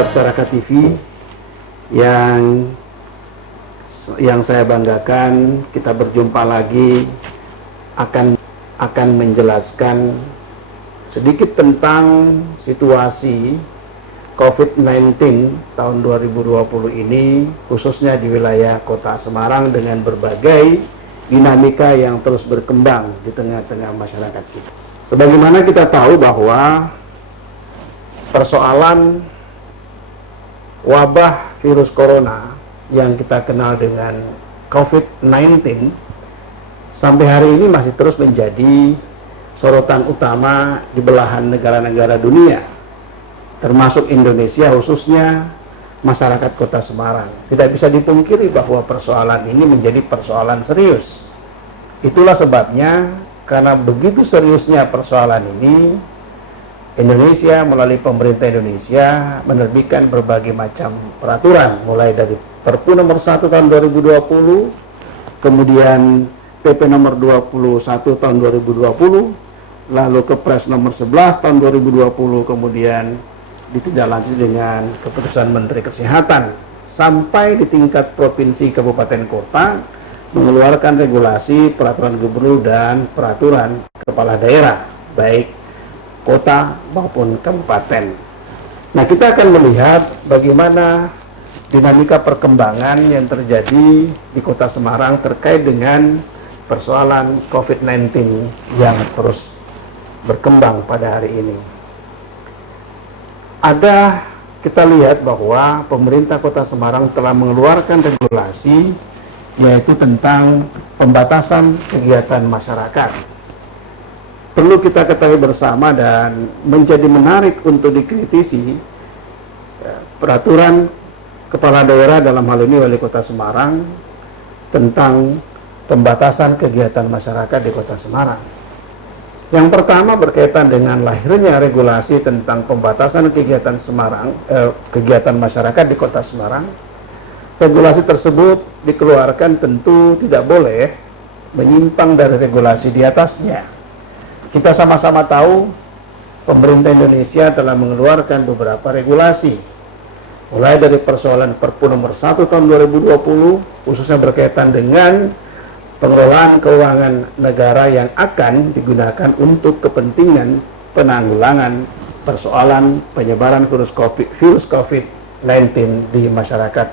sahabat Caraka TV yang saya banggakan, kita berjumpa lagi akan menjelaskan sedikit tentang situasi COVID-19 tahun 2020 ini, khususnya di wilayah Kota Semarang dengan berbagai dinamika yang terus berkembang di tengah-tengah masyarakat kita. Sebagaimana kita tahu bahwa persoalan wabah virus corona yang kita kenal dengan COVID-19 sampai hari ini masih terus menjadi sorotan utama di belahan negara-negara dunia, termasuk Indonesia, khususnya masyarakat Kota Semarang. Tidak bisa dipungkiri bahwa persoalan ini menjadi persoalan serius. Itulah sebabnya, karena begitu seriusnya persoalan ini, Indonesia melalui pemerintah Indonesia menerbitkan berbagai macam peraturan, mulai dari Perpu nomor 1 tahun 2020, kemudian PP nomor 21 tahun 2020, lalu Kepres nomor 11 tahun 2020, kemudian ditindaklanjuti dengan keputusan Menteri Kesehatan, sampai di tingkat provinsi, kabupaten, kota, mengeluarkan regulasi, peraturan gubernur dan peraturan kepala daerah, baik kota maupun kabupaten. Nah, kita akan melihat bagaimana dinamika perkembangan yang terjadi di Kota Semarang terkait dengan persoalan COVID-19 yang terus berkembang pada hari ini. Kita lihat bahwa pemerintah Kota Semarang telah mengeluarkan regulasi, yaitu tentang pembatasan kegiatan masyarakat. Perlu kita ketahui bersama dan menjadi menarik untuk dikritisi, peraturan kepala daerah, dalam hal ini Wali Kota Semarang, tentang pembatasan kegiatan masyarakat di Kota Semarang. Yang pertama berkaitan dengan lahirnya regulasi tentang pembatasan kegiatan kegiatan masyarakat di Kota Semarang. Regulasi tersebut dikeluarkan tentu tidak boleh menyimpang dari regulasi di atasnya. Kita sama-sama tahu pemerintah Indonesia telah mengeluarkan beberapa regulasi, mulai dari persoalan Perpu nomor 1 tahun 2020, khususnya berkaitan dengan pengelolaan keuangan negara yang akan digunakan untuk kepentingan penanggulangan persoalan penyebaran virus COVID-19 di masyarakat.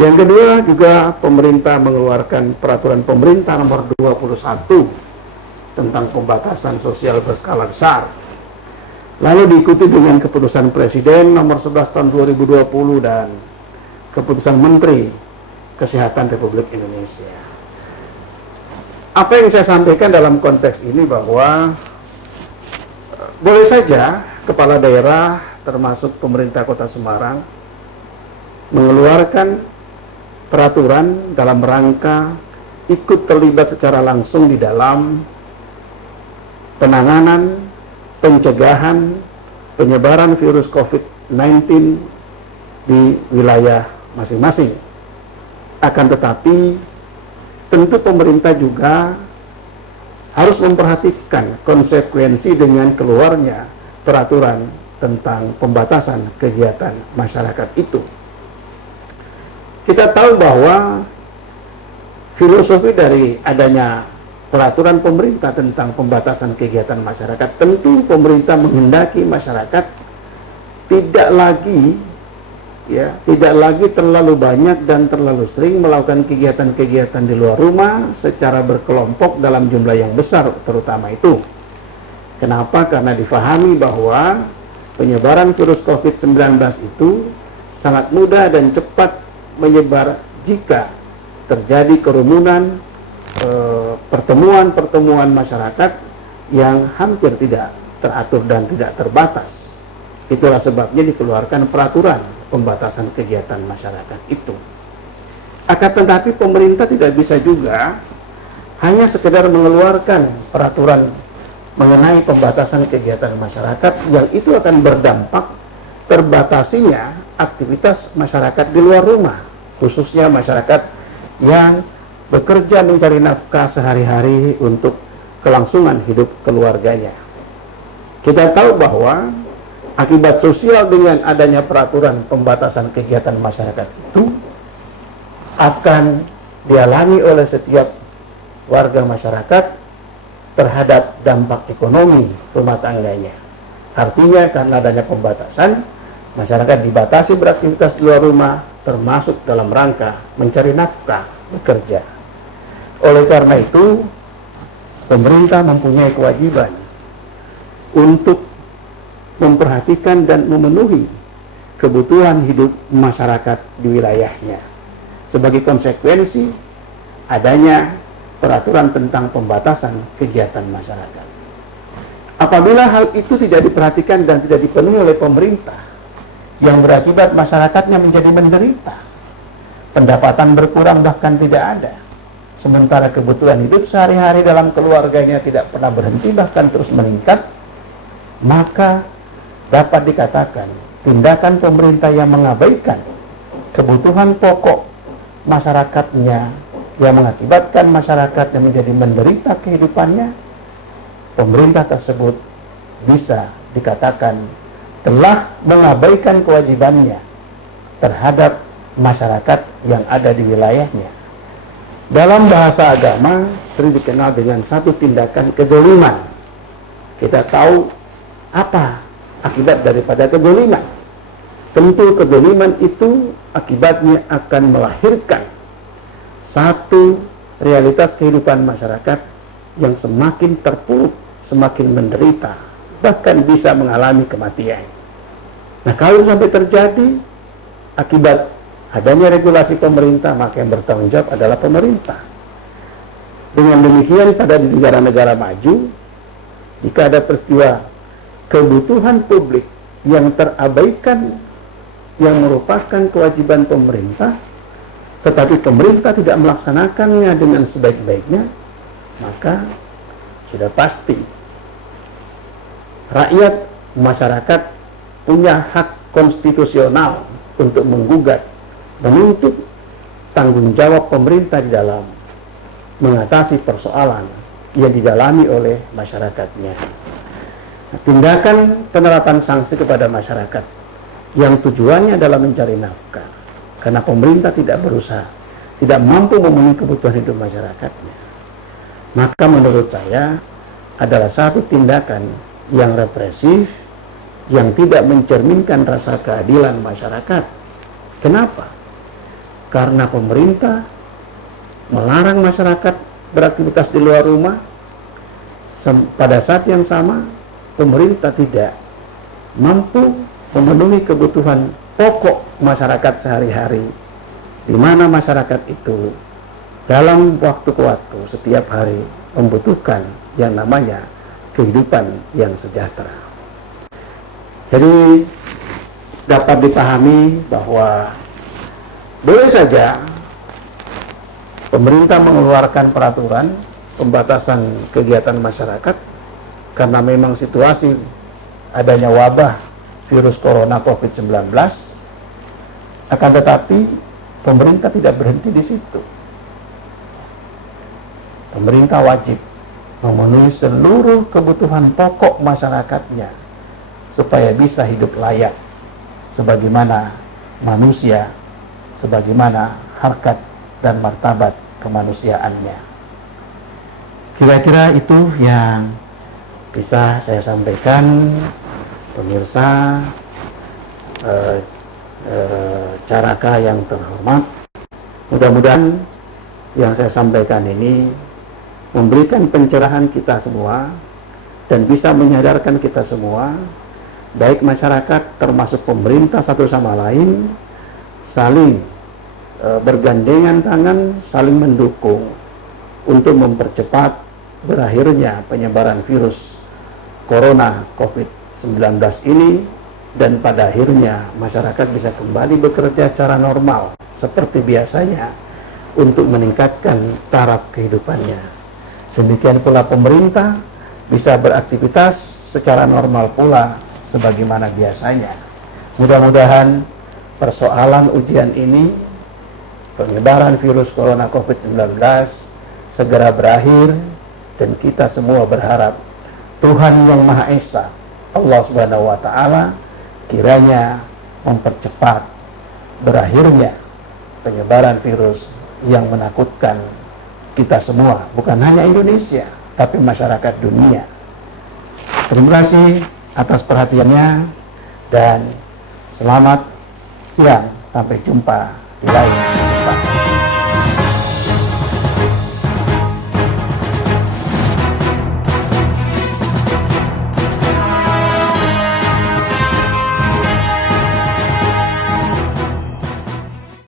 Yang kedua, juga pemerintah mengeluarkan peraturan pemerintah nomor 21 tentang pembatasan sosial berskala besar. Lalu diikuti dengan keputusan Presiden nomor 11 tahun 2020 dan keputusan Menteri Kesehatan Republik Indonesia. Apa yang saya sampaikan dalam konteks ini bahwa boleh saja kepala daerah termasuk pemerintah Kota Semarang mengeluarkan peraturan dalam rangka ikut terlibat secara langsung di dalam penanganan, pencegahan, penyebaran virus COVID-19 di wilayah masing-masing. Akan tetapi, tentu pemerintah juga harus memperhatikan konsekuensi dengan keluarnya peraturan tentang pembatasan kegiatan masyarakat itu. Kita tahu bahwa filosofi dari adanya peraturan pemerintah tentang pembatasan kegiatan masyarakat, tentu pemerintah menghendaki masyarakat tidak lagi terlalu banyak dan terlalu sering melakukan kegiatan-kegiatan di luar rumah secara berkelompok dalam jumlah yang besar, terutama itu. Kenapa? Karena difahami bahwa penyebaran virus COVID-19 itu sangat mudah dan cepat menyebar jika terjadi kerumunan, pertemuan masyarakat yang hampir tidak teratur dan tidak terbatas. Itulah sebabnya dikeluarkan peraturan pembatasan kegiatan masyarakat itu. Akan tetapi pemerintah tidak bisa juga hanya sekedar mengeluarkan peraturan mengenai pembatasan kegiatan masyarakat yang itu akan berdampak terbatasinya aktivitas masyarakat di luar rumah, khususnya masyarakat yang bekerja mencari nafkah sehari-hari untuk kelangsungan hidup keluarganya. Kita tahu bahwa Akibat sosial dengan adanya peraturan pembatasan kegiatan masyarakat itu akan dialami oleh setiap warga masyarakat terhadap dampak ekonomi rumah tangganya. Artinya karena adanya pembatasan, masyarakat dibatasi beraktivitas di luar rumah, termasuk dalam rangka mencari nafkah, bekerja. Oleh karena itu, pemerintah mempunyai kewajiban untuk memperhatikan dan memenuhi kebutuhan hidup masyarakat di wilayahnya. Sebagai konsekuensi adanya peraturan tentang pembatasan kegiatan masyarakat. Apabila hal itu tidak diperhatikan dan tidak dipenuhi oleh pemerintah, yang berakibat masyarakatnya menjadi menderita, pendapatan berkurang bahkan tidak ada, sementara kebutuhan hidup sehari-hari dalam keluarganya tidak pernah berhenti bahkan terus meningkat, maka dapat dikatakan tindakan pemerintah yang mengabaikan kebutuhan pokok masyarakatnya, yang mengakibatkan masyarakatnya menjadi menderita kehidupannya, pemerintah tersebut bisa dikatakan telah mengabaikan kewajibannya terhadap masyarakat yang ada di wilayahnya. Dalam bahasa agama sering dikenal dengan satu tindakan kezaliman. Kita tahu apa akibat daripada kezaliman. Tentu kezaliman itu akibatnya akan melahirkan satu realitas kehidupan masyarakat yang semakin terpuruk, semakin menderita, bahkan bisa mengalami kematian. Nah, kalau sampai terjadi akibat adanya regulasi pemerintah, maka yang bertanggung jawab adalah pemerintah. Dengan demikian, pada negara-negara maju, jika ada peristiwa kebutuhan publik yang terabaikan, yang merupakan kewajiban pemerintah, tetapi pemerintah tidak melaksanakannya dengan sebaik-baiknya, maka sudah pasti rakyat, masyarakat punya hak konstitusional untuk menggugat, menuntut tanggung jawab pemerintah di dalam mengatasi persoalan yang didalami oleh masyarakatnya. Tindakan penerapan sanksi kepada masyarakat yang tujuannya adalah mencari nafkah, karena pemerintah tidak berusaha, tidak mampu memenuhi kebutuhan hidup masyarakatnya, maka menurut saya adalah satu tindakan yang represif, yang tidak mencerminkan rasa keadilan masyarakat. Kenapa? Karena pemerintah melarang masyarakat beraktivitas di luar rumah, pada saat yang sama pemerintah tidak mampu memenuhi kebutuhan pokok masyarakat sehari-hari, di mana masyarakat itu dalam waktu ke waktu setiap hari membutuhkan yang namanya kehidupan yang sejahtera. Jadi dapat dipahami bahwa boleh saja pemerintah mengeluarkan peraturan pembatasan kegiatan masyarakat karena memang situasi adanya wabah virus corona COVID-19, akan tetapi pemerintah tidak berhenti di situ. Pemerintah wajib memenuhi seluruh kebutuhan pokok masyarakatnya supaya bisa hidup layak sebagaimana manusia, sebagaimana harkat dan martabat kemanusiaannya. Kira-kira itu yang bisa saya sampaikan, pemirsa Caraka yang terhormat. Mudah-mudahan yang saya sampaikan ini memberikan pencerahan kita semua dan bisa menyadarkan kita semua, baik masyarakat termasuk pemerintah satu sama lain, saling bergandengan tangan, saling mendukung untuk mempercepat berakhirnya penyebaran virus corona COVID-19 ini, dan pada akhirnya masyarakat bisa kembali bekerja secara normal seperti biasanya untuk meningkatkan taraf kehidupannya. Demikian pula pemerintah bisa beraktivitas secara normal pula sebagaimana biasanya. Mudah-mudahan persoalan ujian ini, penyebaran virus corona COVID-19 segera berakhir, dan kita semua berharap Tuhan Yang Maha Esa, Allah Subhanahu wa Ta'ala, kiranya mempercepat berakhirnya penyebaran virus yang menakutkan kita semua, bukan hanya Indonesia, tapi masyarakat dunia. Terima kasih atas perhatiannya dan selamat siang, sampai jumpa di lain